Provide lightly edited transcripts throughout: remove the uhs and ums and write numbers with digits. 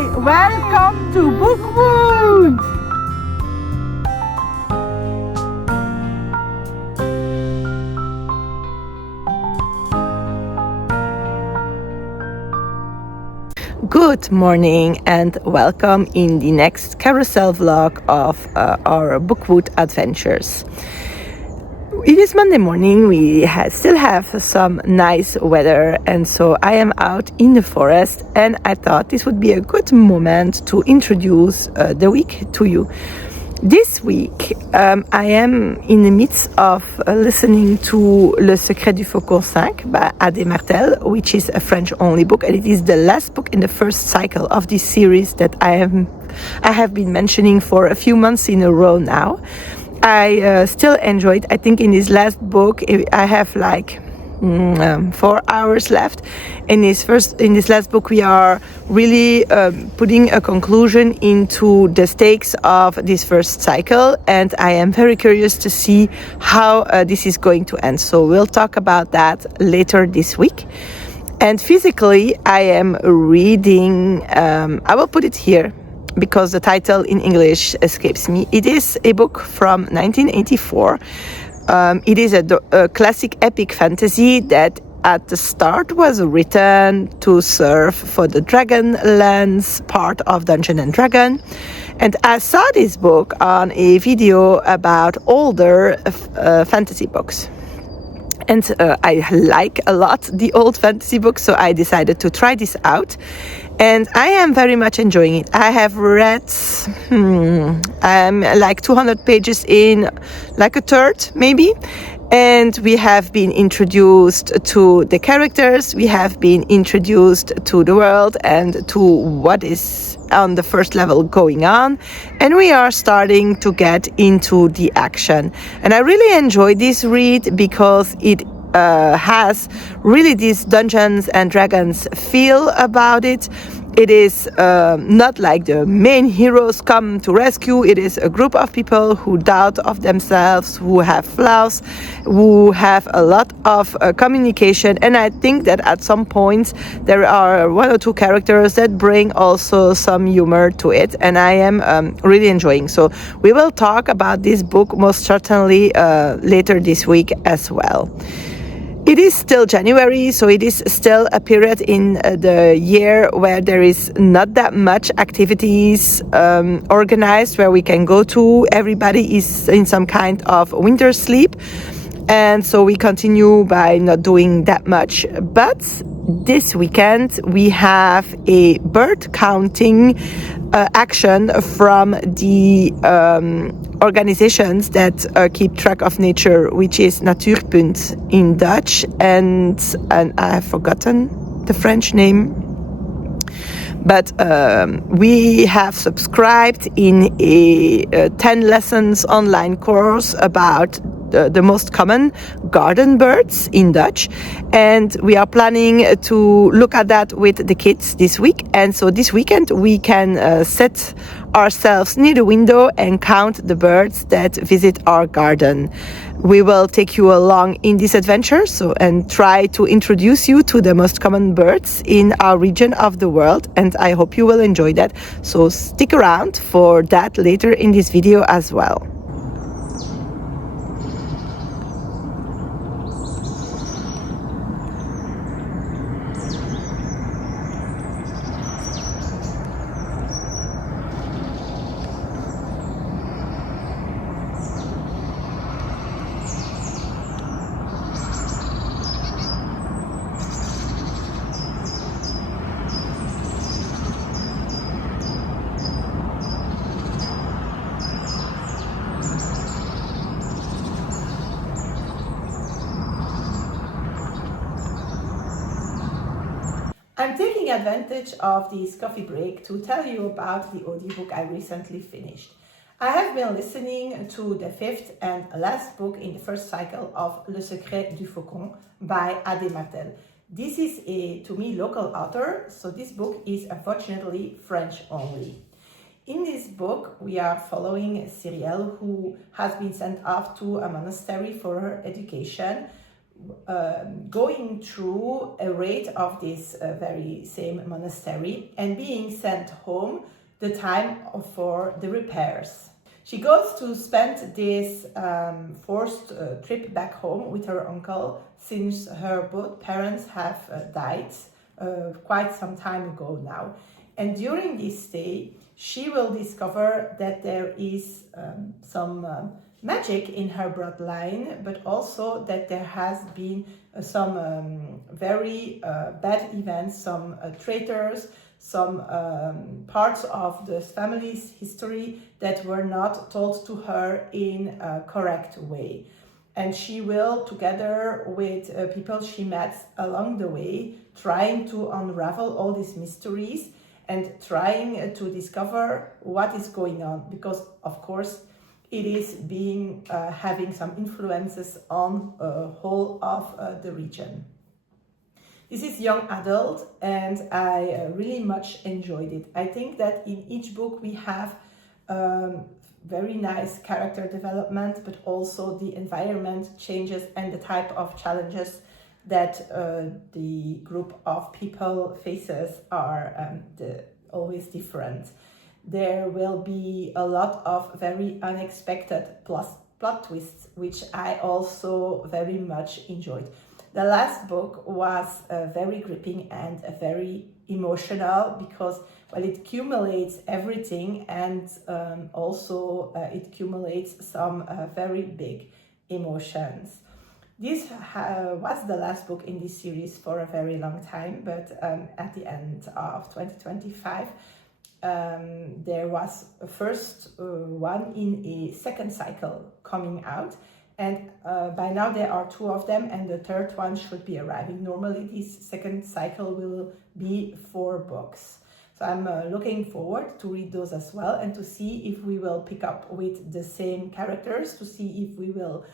Hi, welcome to Bookwood! Good morning and welcome in the next carousel vlog of our Bookwood adventures. It is Monday morning, we still have some nice weather, and so I am out in the forest, and I thought this would be a good moment to introduce the week to you. This week I am in the midst of listening to Le Secret du Faucon 5 by AD Martel, which is a French-only book, and it is the last book in the first cycle of this series that I have been mentioning for a few months in a row now. I still enjoyed. I think in this last book I have like 4 hours left. In this last book we are really putting a conclusion into the stakes of this first cycle, and I am very curious to see how this is going to end. So we'll talk about that later this week. And physically I am reading, I will put it here because the title in English escapes me. It is a book from 1984. It is a classic epic fantasy that at the start was written to serve for the Dragonlance part of Dungeons and Dragons. And I saw this book on a video about older fantasy books. And I like a lot the old fantasy books, so I decided to try this out. And I am very much enjoying it. I have read, I'm like 200 pages in, like a third maybe. And we have been introduced to the characters, we have been introduced to the world and to what is on the first level going on. And we are starting to get into the action. And I really enjoy this read because it has really this Dungeons and Dragons feel about it. It is not like the main heroes come to rescue. It is a group of people who doubt of themselves, who have flaws, who have a lot of communication. And I think that at some points there are one or two characters that bring also some humor to it. And I am really enjoying. So we will talk about this book most certainly later this week as well. It is still January, so it is still a period in the year where there is not that much activities organized where we can go to. Everybody is in some kind of winter sleep, and so we continue by not doing that much. But this weekend we have a bird counting action from the organizations that keep track of nature, which is Natuurpunt in Dutch, and I have forgotten the French name. But we have subscribed in a 10 lessons online course about the most common garden birds in Dutch, and we are planning to look at that with the kids this week. And so this weekend we can set ourselves near the window and count the birds that visit our garden. We will take you along in this adventure and try to introduce you to the most common birds in our region of the world, and I hope you will enjoy that. So stick around for that later in this video as well. I'm taking advantage of this coffee break to tell you about the audiobook I recently finished. I have been listening to the fifth and last book in the first cycle of Le Secret du Faucon by AD Martel. This is to me, local author, so this book is unfortunately French only. In this book, we are following Cyrielle, who has been sent off to a monastery for her education, going through a raid of this very same monastery and being sent home the time for the repairs. She goes to spend this forced trip back home with her uncle, since her both parents have died quite some time ago now. And during this stay, she will discover that there is some magic in her bloodline, but also that there has been some very bad events, some traitors, some parts of the family's history that were not told to her in a correct way. And she will, together with people she met along the way, trying to unravel all these mysteries and trying to discover what is going on, because of course it is being having some influences on the whole of the region. This is young adult, and I really much enjoyed it. I think that in each book we have very nice character development, but also the environment changes and the type of challenges that the group of people faces are always different. There will be a lot of very unexpected plot twists, which I also very much enjoyed. The last book was very gripping and very emotional, because it accumulates everything, and also it accumulates some very big emotions. This was the last book in this series for a very long time, but at the end of 2025, there was a first one in a second cycle coming out, and by now there are 2 of them, and the third one should be arriving. Normally this second cycle will be 4 books. So I'm looking forward to read those as well, and to see if we will pick up with the same characters, to see if we will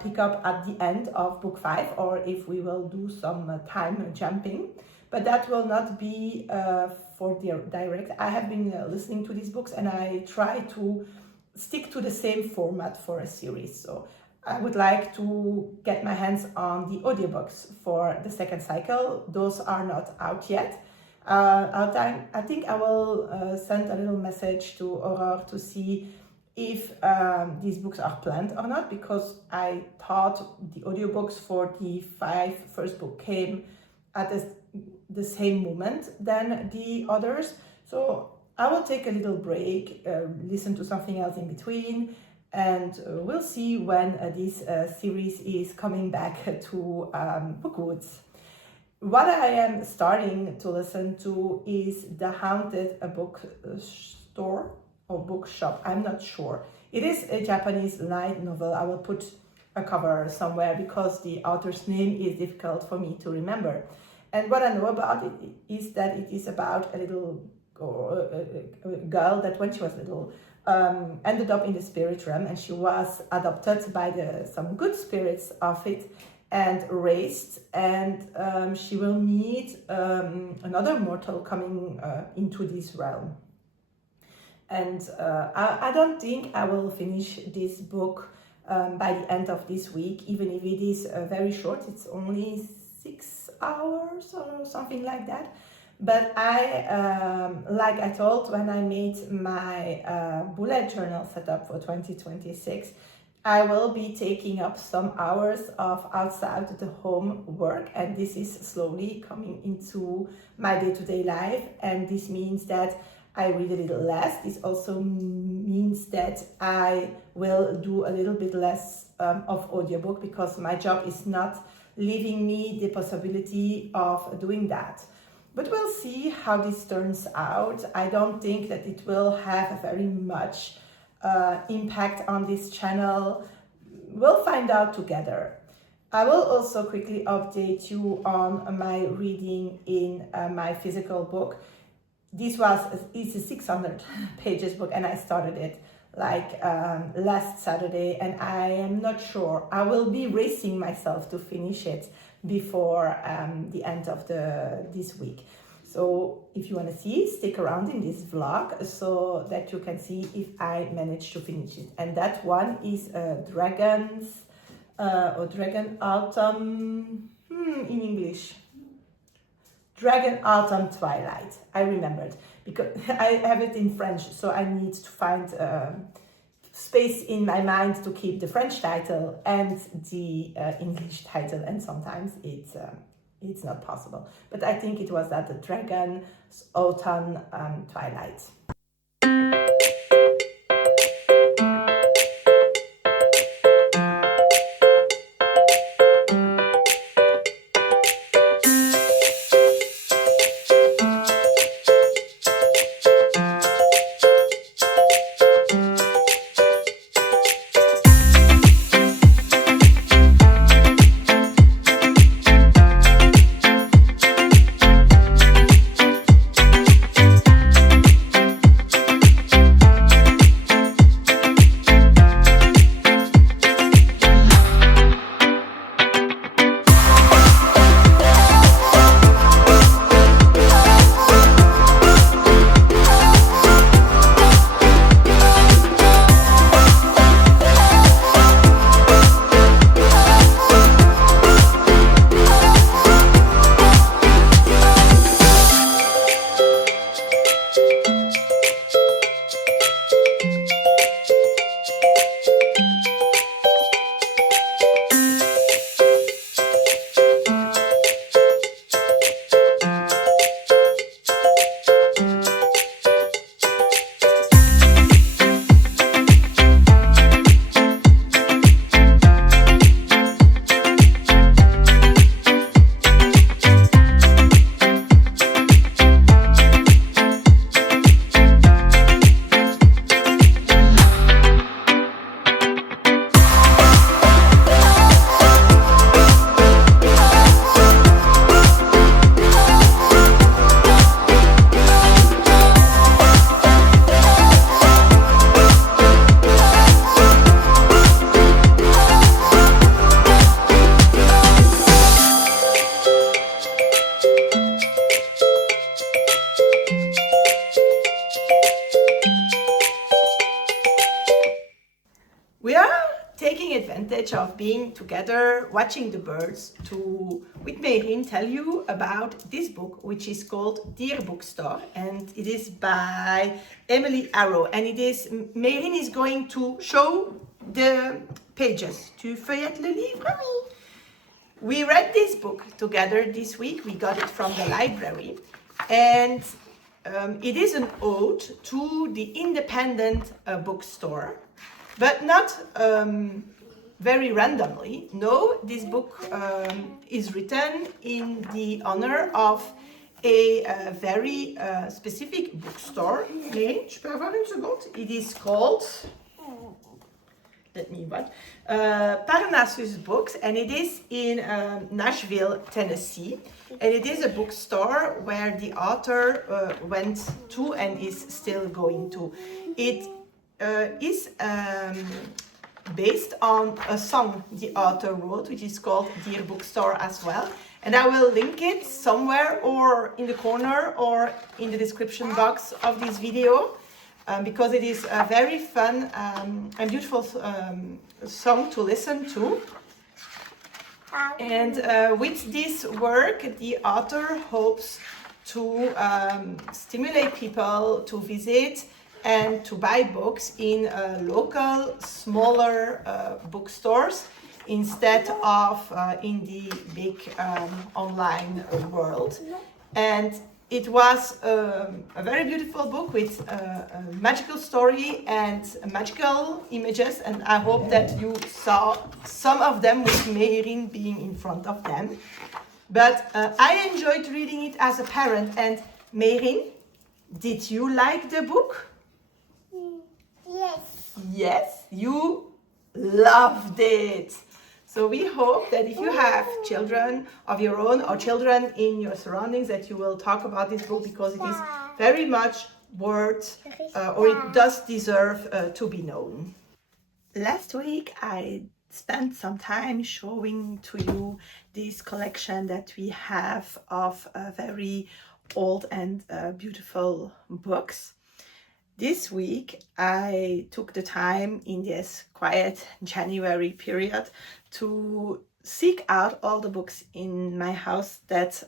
pick up at the end of book 5, or if we will do some time jumping. But that will not be for direct. I have been listening to these books, and I try to stick to the same format for a series. So I would like to get my hands on the audiobooks for the second cycle. Those are not out yet. I think I will send a little message to Aurore to see if these books are planned or not, because I thought the audiobooks for the 5 first book came at the same moment than the others. So I will take a little break, listen to something else in between, and we'll see when this series is coming back to Bookwoods. What I am starting to listen to is The Haunted Bookstore or Bookshop, I'm not sure. It is a Japanese light novel. I will put a cover somewhere because the author's name is difficult for me to remember. And what I know about it is that it is about a little girl that when she was little ended up in the spirit realm, and she was adopted by some good spirits of it and raised, and she will meet another mortal coming into this realm. And I don't think I will finish this book by the end of this week, even if it is very short. It's only 6 hours or something like that. But I, like I told when I made my bullet journal setup for 2026, I will be taking up some hours of outside the home work, and this is slowly coming into my day-to-day life. And this means that I read a little less. This also means that I will do a little bit less of audiobook, because my job is not leaving me the possibility of doing that. But we'll see how this turns out. I don't think that it will have very much impact on this channel. We'll find out together. I will also quickly update you on my reading in my physical book. It's a 600 pages book, and I started it like last Saturday, and I am not sure. I will be racing myself to finish it before the end of this week. So if you want to see, stick around in this vlog so that you can see if I manage to finish it. And that one is Dragons or Dragon Autumn, in English. Dragon Autumn Twilight. I remembered because I have it in French, so I need to find space in my mind to keep the French title and the English title, and sometimes it's not possible. But I think it was that the Dragon Autumn Twilight. We are taking advantage of being together, watching the birds, to, with Meyrine, tell you about this book, which is called Dear Bookstore, and it is by Emily Arrow. And it is, Meyrine is going to show the pages. Tu feuillettes le livre? Oui. We read this book together this week. We got it from the library. And it is an ode to the independent bookstore. But not very randomly. No, this book is written in the honor of a very specific bookstore. Meyrine, tu peux avoir une seconde? It is called, let me what? Parnassus Books, and it is in Nashville, Tennessee. And it is a bookstore where the author went to and is still going to. It is based on a song the author wrote, which is called Dear Bookstore as well. And I will link it somewhere or in the corner or in the description box of this video because it is a very fun and beautiful song to listen to. And with this work, the author hopes to stimulate people to visit and to buy books in local, smaller bookstores instead of in the big online world. And it was a very beautiful book with a magical story and magical images, and I hope that you saw some of them with Meyrine being in front of them. But I enjoyed reading it as a parent. And Meyrine, did you like the book? Yes. Yes, you loved it. So we hope that if you have children of your own or children in your surroundings, that you will talk about this book because it is very much worth or it does deserve to be known. Last week I spent some time showing to you this collection that we have of very old and beautiful books. This week, I took the time in this quiet January period to seek out all the books in my house that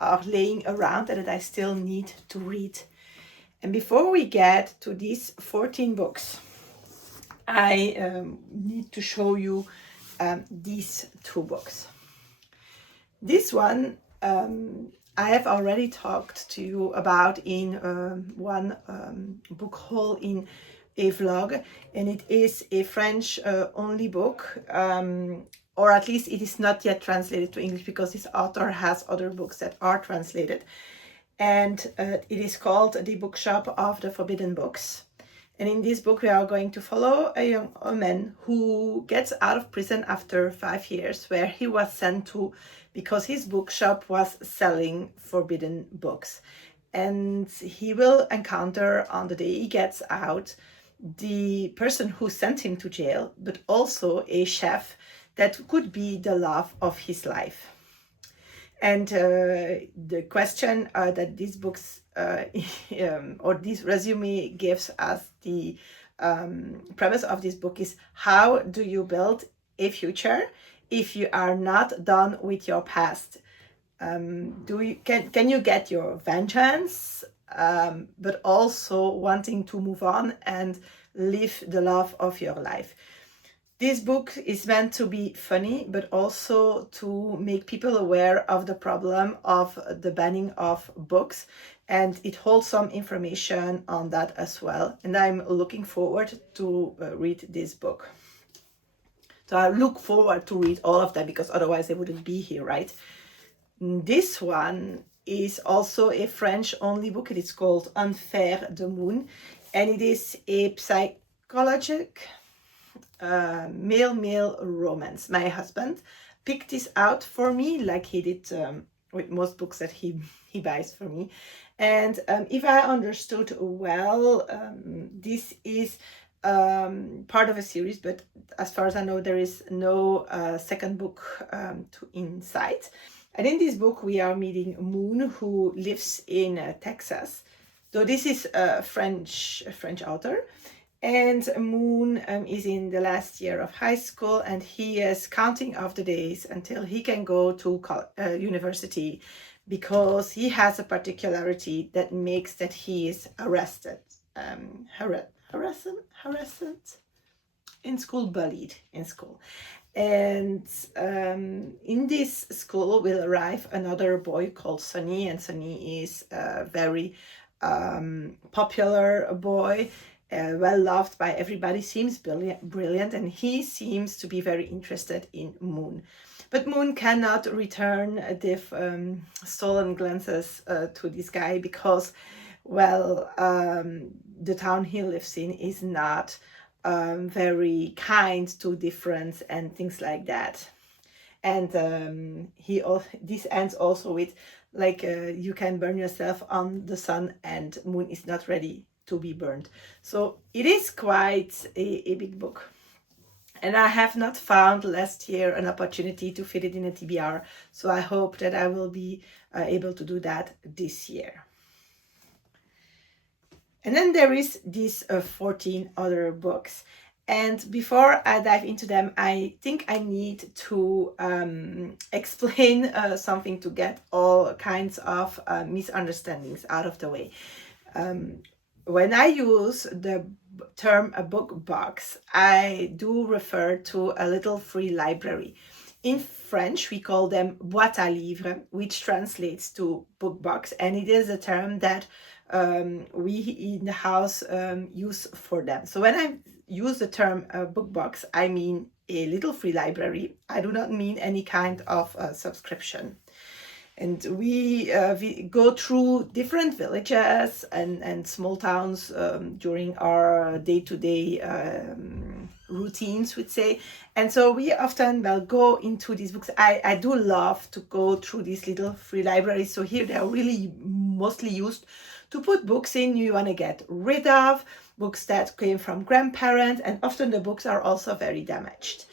are laying around and that I still need to read. And before we get to these 14 books, I need to show you these two books. This one I have already talked to you about in one book haul in a vlog, and it is a French only book, or at least it is not yet translated to English because this author has other books that are translated, and it is called The Bookshop of the Forbidden Books. And in this book, we are going to follow a young man who gets out of prison after 5 years, where he was sent to because his bookshop was selling forbidden books. And he will encounter on the day he gets out the person who sent him to jail, but also a chef that could be the love of his life. And the question that these books or this resume gives us, the premise of this book is: how do you build a future if you are not done with your past? Can you get your vengeance, but also wanting to move on and live the love of your life? This book is meant to be funny, but also to make people aware of the problem of the banning of books. And it holds some information on that as well. And I'm looking forward to read this book. So I look forward to read all of them because otherwise I wouldn't be here, right? This one is also a French only book. It is called Unfair the Moon. And it is a psychological male romance. My husband picked this out for me, like he did with most books that he buys for me. And if I understood well, this is part of a series, but as far as I know, there is no second book in sight. And in this book, we are meeting Moon, who lives in Texas. So this is a French author. And Moon is in the last year of high school, and he is counting off the days until he can go to university, because he has a particularity that makes that he is arrested, harassed in school, bullied in school. And in this school will arrive another boy called Sunny, and Sunny is a very popular boy, well loved by everybody, seems brilliant, and he seems to be very interested in Moon. But Moon cannot return the stolen glances to this guy because, well, the town he lives in is not very kind to difference and things like that. And this ends also with, like, you can burn yourself on the sun, and Moon is not ready to be burned. So it is quite a big book. And I have not found last year an opportunity to fit it in a TBR. So I hope that I will be able to do that this year. And then there is these 14 other books. And before I dive into them, I think I need to explain something to get all kinds of misunderstandings out of the way. When I use the term a book box, I do refer to a little free library. In French, we call them boîte à livres, which translates to book box, and it is a term that we in the house use for them. So when I use the term book box, I mean a little free library. I do not mean any kind of subscription. And we go through different villages and small towns during our day-to-day routines, would say. And so we often go into these books. I do love to go through these little free libraries. So here they are really mostly used to put books in you want to get rid of, books that came from grandparents, and often the books are also very damaged.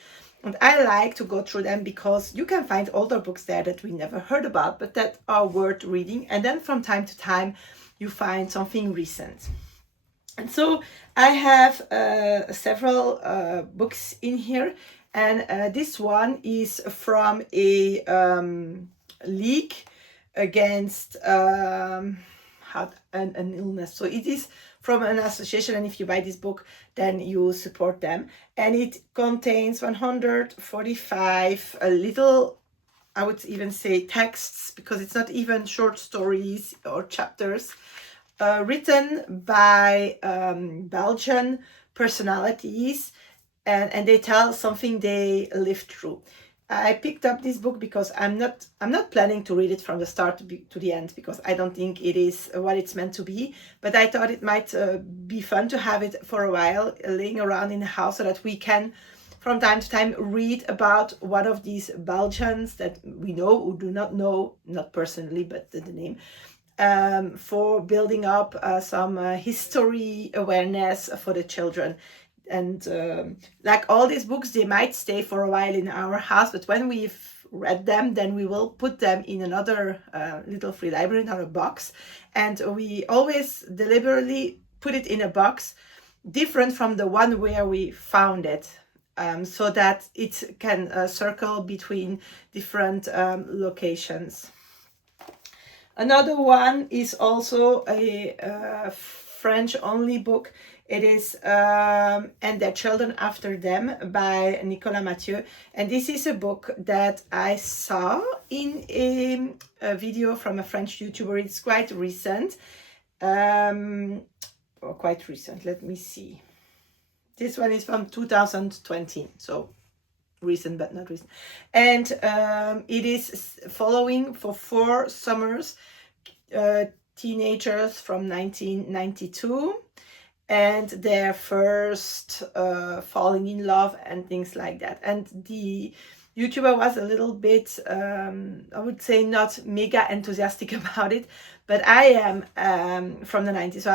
And I like to go through them because you can find older books there that we never heard about, but that are worth reading. And then from time to time, you find something recent. And so I have several books in here, and this one is from a league against an illness. So it is from an association, and if you buy this book, then you support them. And it contains 145 little, I would even say, texts, because it's not even short stories or chapters, written by Belgian personalities, and they tell something they lived through. I picked up this book because I'm not planning to read it from the start to the end, because I don't think it is what it's meant to be. But I thought it might be fun to have it for a while laying around in the house, so that we can from time to time read about one of these Belgians that we know or do not know, not personally, but the name, for building up some history awareness for the children. And like all these books, they might stay for a while in our house, but when we've read them, then we will put them in another little free library, in our box. And we always deliberately put it in a box different from the one where we found it, so that it can circle between different locations. Another one is also a French-only book. It is And Their Children After Them by Nicolas Mathieu. And this is a book that I saw in a video from a French YouTuber. It's quite recent. Quite recent, let me see. This one is from 2020, so recent but not recent. And it is following for 4 summers teenagers from 1992 and their first falling in love and things like that. And the YouTuber was a little bit, I would say, not mega enthusiastic about it, but I am from the 90s, so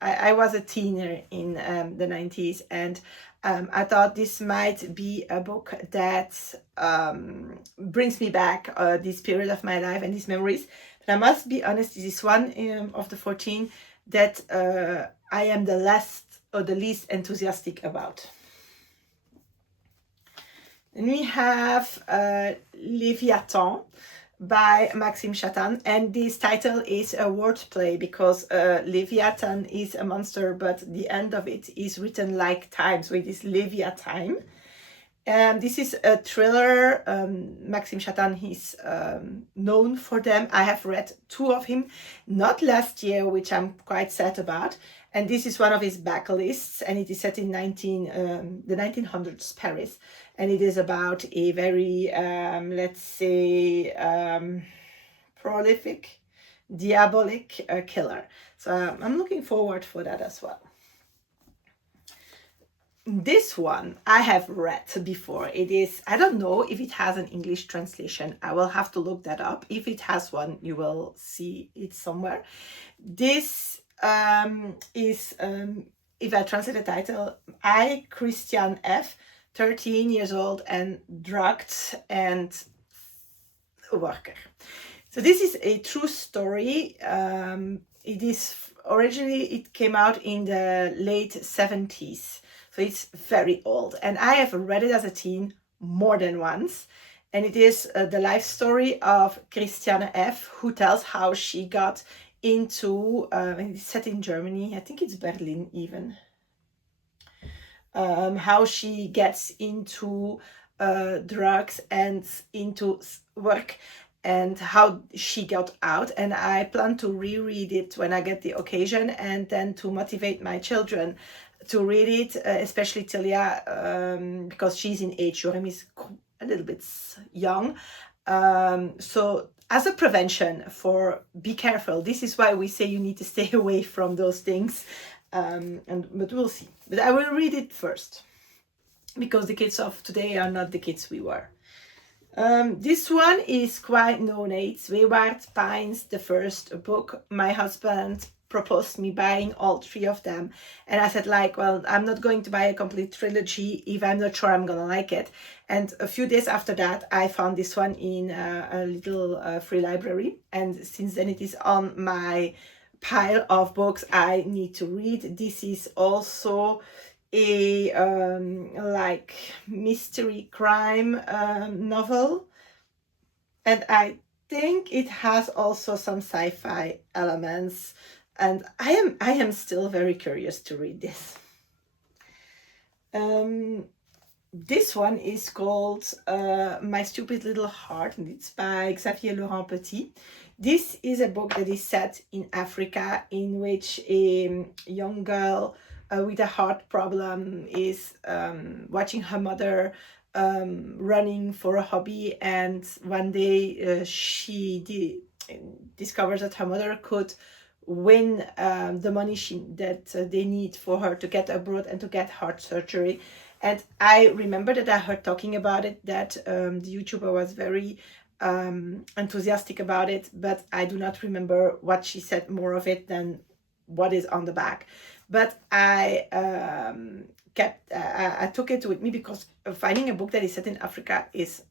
I was a teenager in the 90s, and I thought this might be a book that brings me back this period of my life and these memories. But I must be honest, this is one of the 14 that I am the least enthusiastic about. And we have Leviathan by Maxime Chatham, and this title is a wordplay, because Leviathan is a monster, but the end of it is written like time, so it is Leviathan. This is a thriller. Maxime Chatham is known for them. I have read 2 of him, not last year, which I'm quite sad about. And this is one of his backlists, and it is set in the 1900s Paris. And it is about a very, let's say, prolific, diabolic killer. So I'm looking forward for that as well. This one I have read before. It is, I don't know if it has an English translation. I will have to look that up. If it has one, you will see it somewhere. This is, if I translate the title, I, Christian F., 13 years old and drugged and a worker. So this is a true story. It is originally, it came out in the late 70s. So it's very old, and I have read it as a teen more than once. And it is the life story of Christiane F., who tells how she got into, it's set in Germany, I think it's Berlin even, how she gets into drugs and into work, and how she got out. And I plan to reread it when I get the occasion, and then to motivate my children to read it, especially Tilia, because she's in age. Jorim is a little bit young. So as a prevention for be careful, this is why we say you need to stay away from those things. But we'll see. But I will read it first, because the kids of today are not the kids we were. This one is quite known. It's Wayward Pines, the first book. My husband proposed me buying all 3 of them, and I said, like, well, I'm not going to buy a complete trilogy if I'm not sure I'm gonna like it. And a few days after that, I found this one in a little free library, and since then it is on my pile of books I need to read. This is also a like mystery crime novel, and I think it has also some sci-fi elements, and I am still very curious to read this. This one is called My Stupid Little Heart, and it's by Xavier Laurent Petit. This is a book that is set in Africa, in which a young girl with a heart problem is watching her mother running for a hobby, and one day she discovers that her mother could win the money that they need for her to get abroad and to get heart surgery. And I remember that I heard talking about it, that the YouTuber was very enthusiastic about it, but I do not remember what she said more of it than what is on the back. But I took it with me because finding a book that is set in Africa is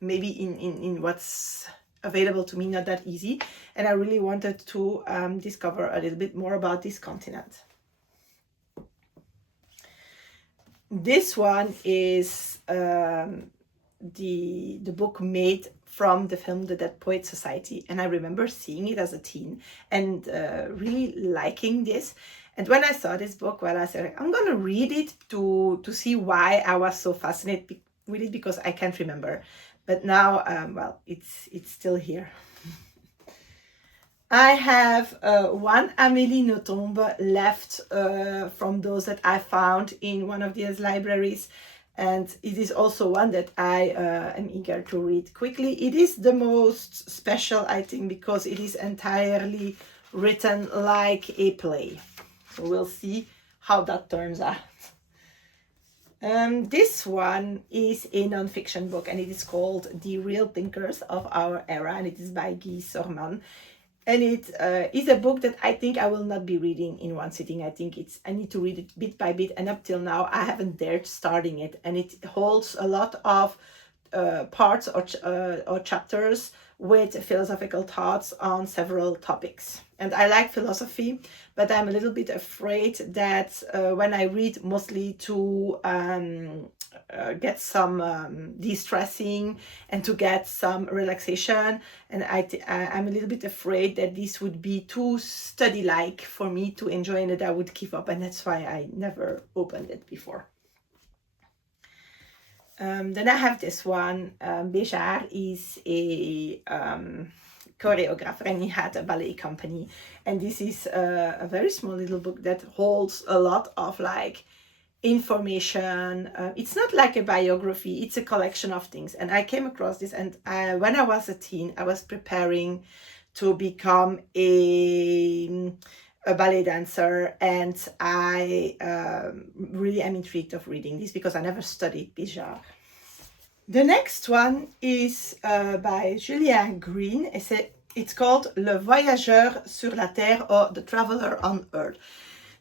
maybe in what's available to me not that easy, and I really wanted to discover a little bit more about this continent. This one is the book made from the film The Dead Poets Society, and I remember seeing it as a teen and really liking this. And when I saw this book, well, I said, I'm going to read it to see why I was so fascinated with it, because I can't remember. But now, well, it's still here. I have one Amélie Nothomb left from those that I found in one of these libraries, and it is also one that I am eager to read quickly. It is the most special, I think, because it is entirely written like a play. So we'll see how that turns out. This one is a non-fiction book, and it is called The Real Thinkers of Our Era, and it is by Guy Sorman. And it is a book that I think I will not be reading in one sitting. I think I need to read it bit by bit, and up till now I haven't dared starting it. And it holds a lot of parts or chapters with philosophical thoughts on several topics. And I like philosophy, but I'm a little bit afraid that when I read mostly to get some de-stressing and to get some relaxation, and I'm a little bit afraid that this would be too study-like for me to enjoy and that I would give up, and that's why I never opened it before. Then I have this one. Béjar is a choreographer, and he had a ballet company, and this is a very small little book that holds a lot of like information. It's not like a biography, it's a collection of things. And I came across this, and when I was a teen, I was preparing to become a ballet dancer, and I really am intrigued of reading this because I never studied Béjar. The next one is by Julien Green. It's called Le Voyageur sur la Terre, or The Traveler on Earth.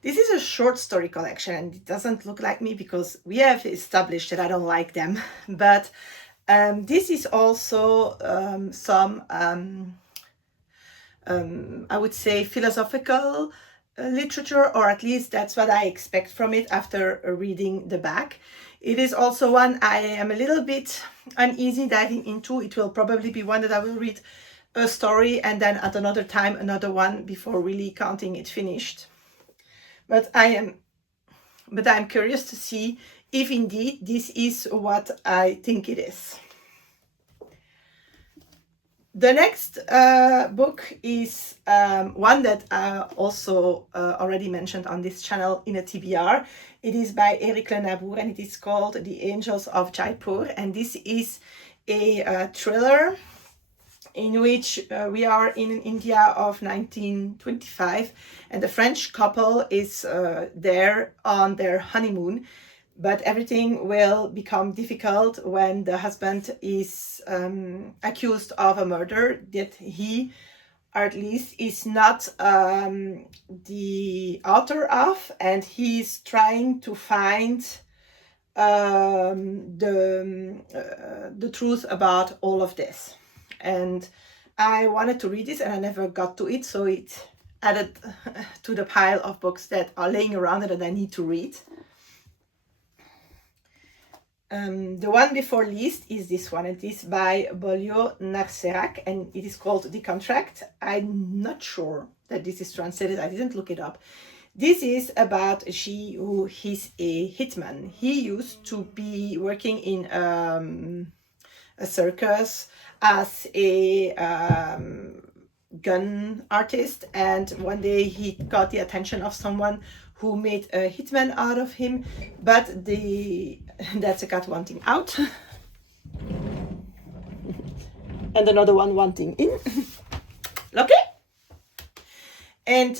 This is a short story collection, and it doesn't look like me because we have established that I don't like them. But this is also some, I would say, philosophical literature, or at least that's what I expect from it after reading the back. It is also one I am a little bit uneasy diving into. It will probably be one that I will read a story and then at another time another one before really counting it finished. But I'm curious to see if indeed this is what I think it is. The next book is one that I also already mentioned on this channel in a TBR. It is by Eric Lenabour, and it is called The Angels of Jaipur. And this is a thriller in which we are in India of 1925, and the French couple is there on their honeymoon, but everything will become difficult when the husband is accused of a murder that he, or at least, is not the author of, and he's trying to find the truth about all of this. And I wanted to read this and I never got to it, so it added to the pile of books that are laying around and that I need to read. The one before least is this one. It is by Bolio Narcerak and it is called The Contract. I'm not sure that this is translated. I didn't look it up. This is about she who is a hitman. He used to be working in a circus as a gun artist, and one day he got the attention of someone who made a hitman out of him, but that's a cat wanting out and another one wanting in. Okay. And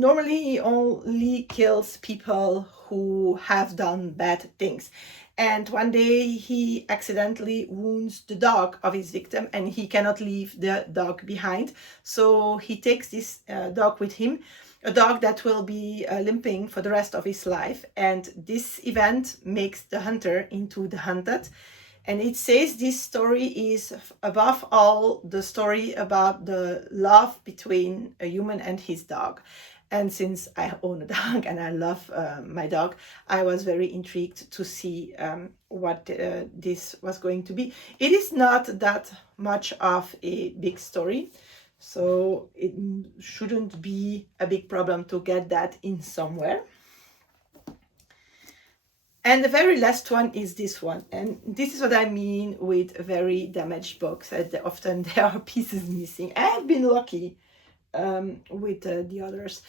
normally he only kills people who have done bad things. And one day he accidentally wounds the dog of his victim and he cannot leave the dog behind. So he takes this dog with him, a dog that will be limping for the rest of his life. And this event makes the hunter into the hunted. And it says this story is above all the story about the love between a human and his dog. And since I own a dog and I love my dog, I was very intrigued to see what this was going to be. It is not that much of a big story, so it shouldn't be a big problem to get that in somewhere. And the very last one is this one. And this is what I mean with very damaged books. Often there are pieces missing. I have been lucky with the others.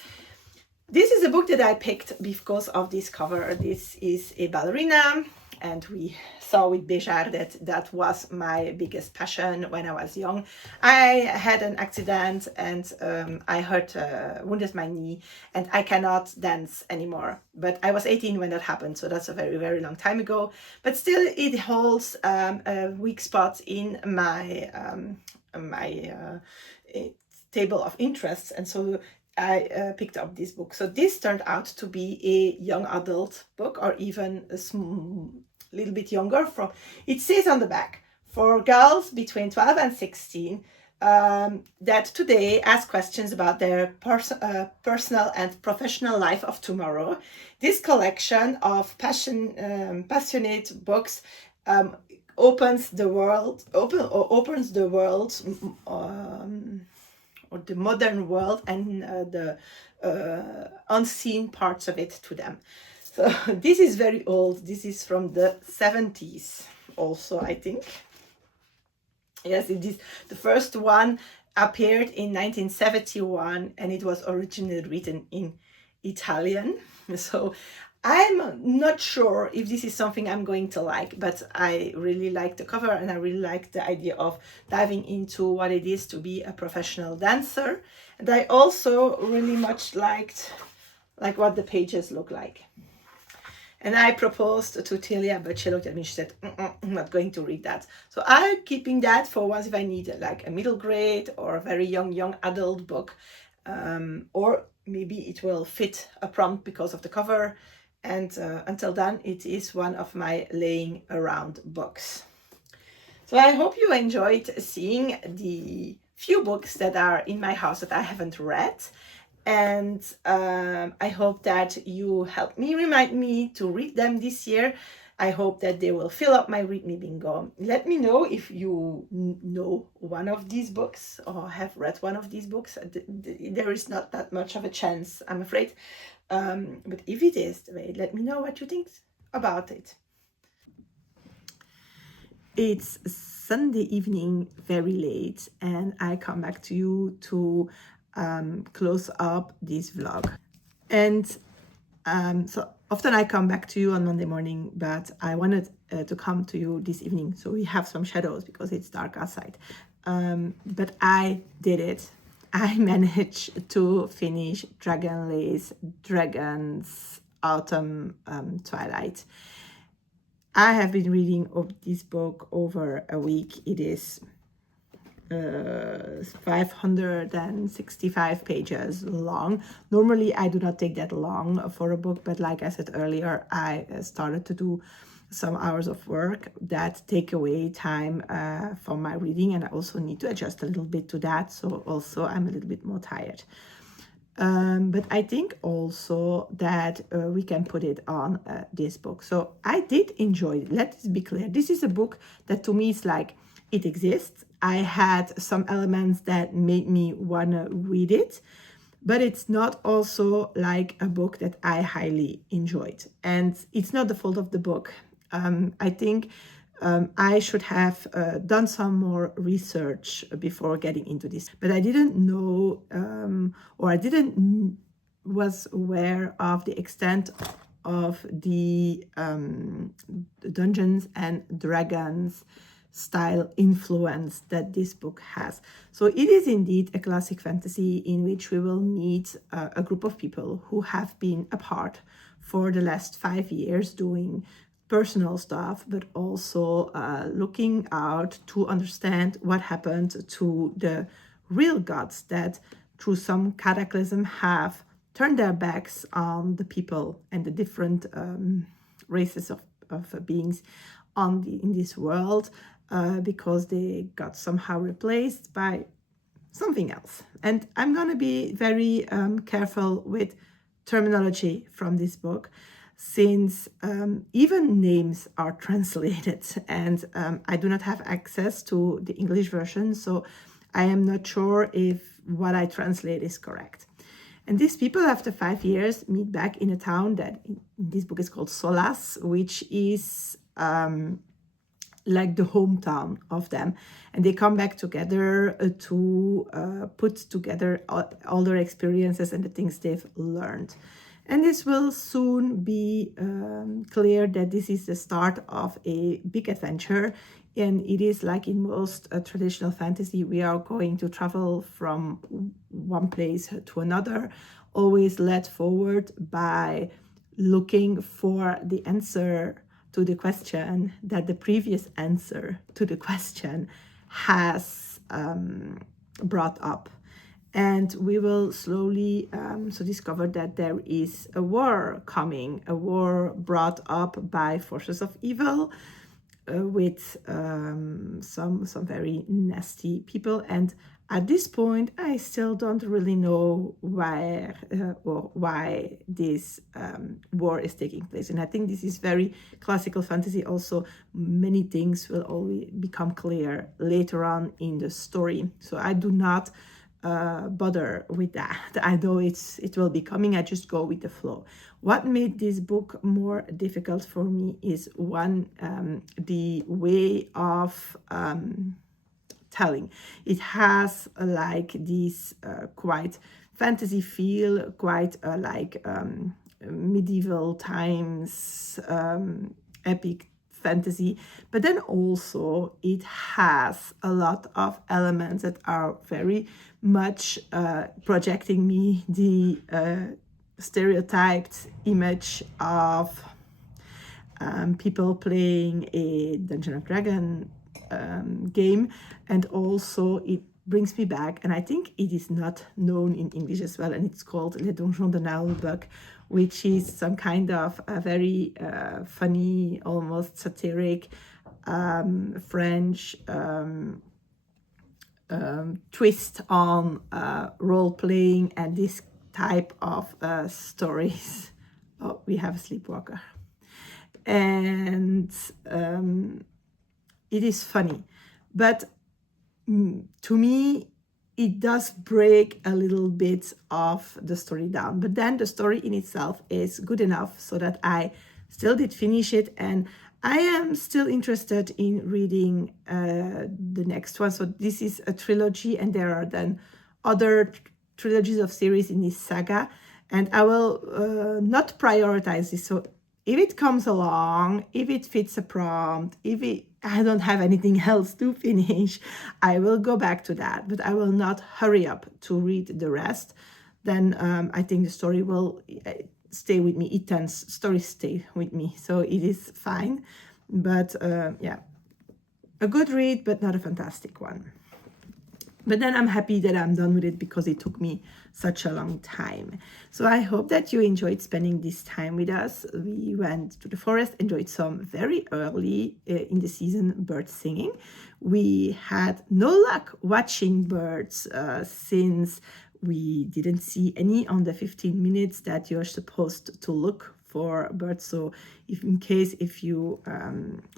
This is a book that I picked because of this cover. This is a ballerina, and we saw with Béjar that was my biggest passion when I was young. I had an accident and I wounded my knee and I cannot dance anymore. But I was 18 when that happened, so that's a very, very long time ago. But still, it holds a weak spot in my table of interests, and so I picked up this book. So this turned out to be a young adult book, or even a little bit younger. It says on the back, for girls between 12 and 16 that today ask questions about their personal and professional life of tomorrow. This collection of passionate books opens the world, or the modern world, and the unseen parts of it to them. So this is very old. This is from the 70s also, I think. Yes, it is. The first one appeared in 1971 and it was originally written in Italian. So I'm not sure if this is something I'm going to like, but I really like the cover and I really like the idea of diving into what it is to be a professional dancer. And I also really much liked what the pages look like. And I proposed to Tilia, but she looked at me, she said, I'm not going to read that. So I'm keeping that for once if I need like a middle grade or a very young adult book. Or maybe it will fit a prompt because of the cover. And until then, it is one of my laying around books. So I hope you enjoyed seeing the few books that are in my house that I haven't read. And I hope that you help me, remind me to read them this year. I hope that they will fill up my Read Me Bingo. Let me know if you know one of these books or have read one of these books. There is not that much of a chance, I'm afraid. But if it is, let me know what you think about it. It's Sunday evening, very late, and I come back to you to close up this vlog. And so often I come back to you on Monday morning, but I wanted to come to you this evening so we have some shadows because it's dark outside. But I did it. I managed to finish Dragon's Autumn Twilight. I have been reading this book over a week. It is 565 pages long. Normally I do not take that long for a book, but like I said earlier, I started to do some hours of work that take away time from my reading, and I also need to adjust a little bit to that, so also I'm a little bit more tired. But I think also that we can put it on this book. So I did enjoy it. Let's be clear. This is a book that to me is like, it exists. I had some elements that made me want to read it, but it's not also like a book that I highly enjoyed. And it's not the fault of the book. I think I should have done some more research before getting into this, but I didn't know, or I didn't was aware of the extent of the Dungeons and Dragons style influence that this book has. So it is indeed a classic fantasy in which we will meet a group of people who have been apart for the last 5 years doing personal stuff, but also looking out to understand what happened to the real gods that through some cataclysm have turned their backs on the people and the different races of beings in this world because they got somehow replaced by something else. And I'm going to be very careful with terminology from this book, since even names are translated, and I do not have access to the English version, so I am not sure if what I translate is correct. And these people, after 5 years, meet back in a town that in this book is called Solas, which is like the hometown of them. And they come back together to put together all their experiences and the things they've learned. And this will soon be clear that this is the start of a big adventure. And it is like in most traditional fantasy, we are going to travel from one place to another, always led forward by looking for the answer to the question that the previous answer to the question has brought up. And we will slowly discover that there is a war coming, a war brought up by forces of evil with some very nasty people. And at this point, I still don't really know why this war is taking place. And I think this is very classical fantasy. Also, many things will always become clear later on in the story. So I do not bother with that. I know it will be coming. I just go with the flow. What made this book more difficult for me is one, the way of telling. It has like this quite fantasy feel, quite like medieval times, epic fantasy, but then also it has a lot of elements that are very much projecting me the stereotyped image of people playing a Dungeon and Dragon game, and also it brings me back, and I think it is not known in English as well, and it's called Le Donjon de Nalbuck, which is some kind of a very funny, almost satiric French twist on role-playing and this type of stories. Oh, we have a sleepwalker. And it is funny, but to me, it does break a little bit of the story down. But then the story in itself is good enough so that I still did finish it, and I am still interested in reading the next one. So this is a trilogy, and there are then other trilogies of series in this saga, and I will not prioritize this. So if it comes along, if it fits a prompt, I don't have anything else to finish, I will go back to that, but I will not hurry up to read the rest. Then I think the story will stay with me. Stories stay with me, so it is fine. But yeah, a good read, but not a fantastic one. But then I'm happy that I'm done with it because it took me such a long time. So I hope that you enjoyed spending this time with us. We went to the forest, enjoyed some very early in the season bird singing. We had no luck watching birds since we didn't see any on the 15 minutes that you're supposed to look for birds. So if you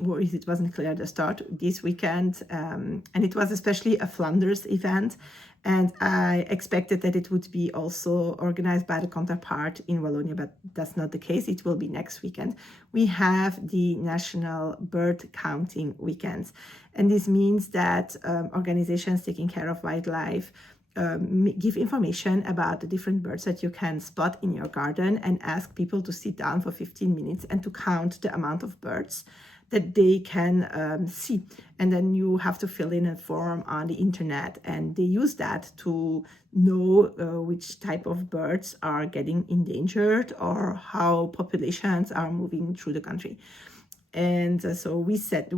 or if it wasn't clear at the start, this weekend, and it was especially a Flanders event, and I expected that it would be also organized by the counterpart in Wallonia, but that's not the case. It will be next weekend. We have the National Bird Counting Weekends, and this means that organizations taking care of wildlife give information about the different birds that you can spot in your garden, and ask people to sit down for 15 minutes and to count the amount of birds that they can see. And then you have to fill in a form on the internet, and they use that to know which type of birds are getting endangered or how populations are moving through the country. And so we sat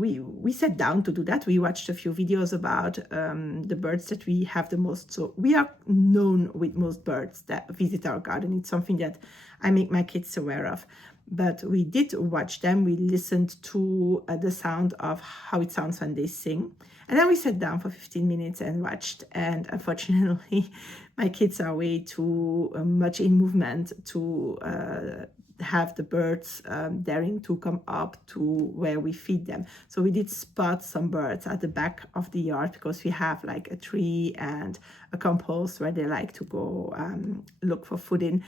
down to do that. We watched a few videos about the birds that we have the most. So we are known with most birds that visit our garden. It's something that I make my kids aware of. But we did watch them. We listened to the sound of how it sounds when they sing. And then we sat down for 15 minutes and watched. And unfortunately, my kids are way too much in movement to have the birds daring to come up to where we feed them. So we did spot some birds at the back of the yard, because we have like a tree and a compost where they like to go look for food in.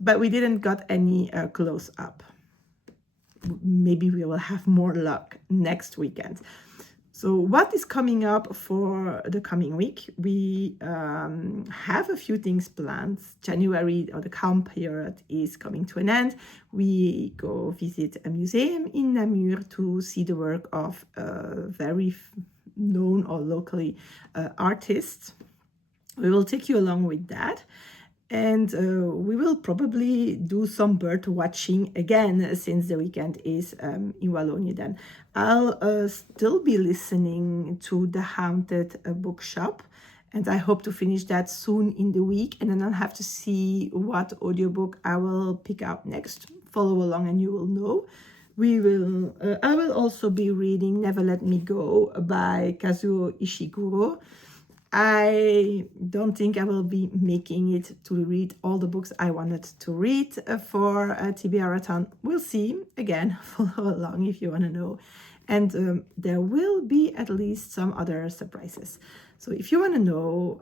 But we didn't got any close up. Maybe we will have more luck next weekend. So what is coming up for the coming week? We have a few things planned. January, or the calm period, is coming to an end. We go visit a museum in Namur to see the work of a very known or locally artist. We will take you along with that. And we will probably do some bird watching again, since the weekend is in Wallonia then. I'll still be listening to The Haunted Bookshop, and I hope to finish that soon in the week, and then I'll have to see what audiobook I will pick out next. Follow along and you will know. I will also be reading Never Let Me Go by Kazuo Ishiguro. I don't think I will be making it to read all the books I wanted to read for TBR-a-thon. We'll see. Again, follow along if you want to know. And there will be at least some other surprises. So if you want to know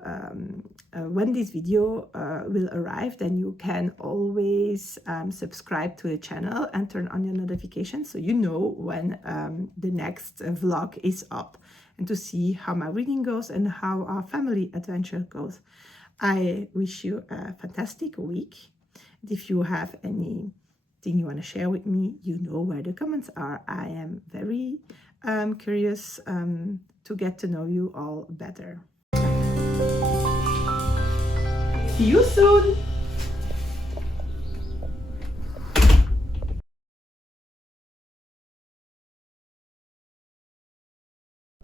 when this video will arrive, then you can always subscribe to the channel and turn on your notifications, so you know when the next vlog is up, and to see how my reading goes and how our family adventure goes. I wish you a fantastic week. And if you have anything you want to share with me, you know where the comments are. I am very curious to get to know you all better. See you soon!